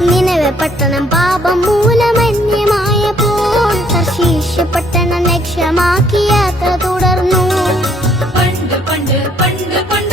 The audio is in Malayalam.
നിനവെ പട്ടണം പാപം മൂലമന്യമായപ്പോൾ തർശീശ് പട്ടണം ലക്ഷ്യമാക്കി യാത്ര തുടർന്നു. പണ്ട് പണ്ട് പണ്ട് പണ്ട്